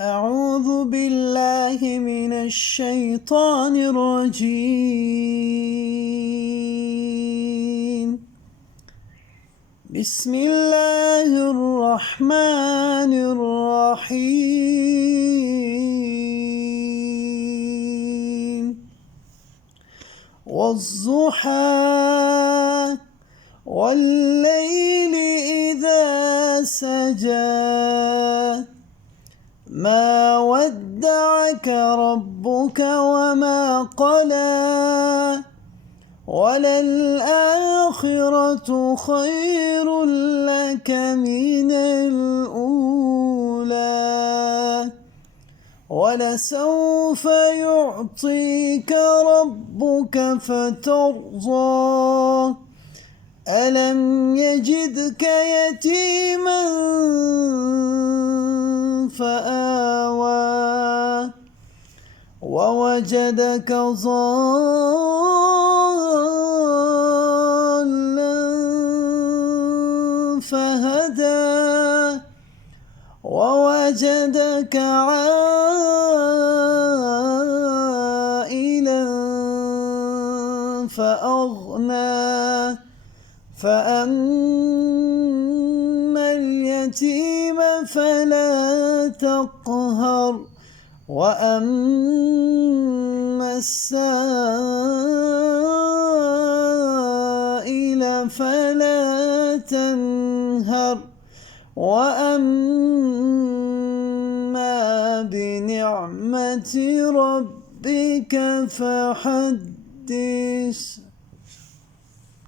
أعوذ بالله من الشيطان الرجيم. بسم الله الرحمن الرحيم. والضحى والليل إذا سجى ما ودعك ربك وما قلى وللآخرة خير لك من الأولى ولسوف يعطيك ربك فترضى ألم يجدك يتيما فآوى ووجدك ضالا فهدى ووجدك عائلا فأغنى فأما اليتيم فلا تقهر وأما السائل فلا تنهر وأما بنعمة ربك فحدث.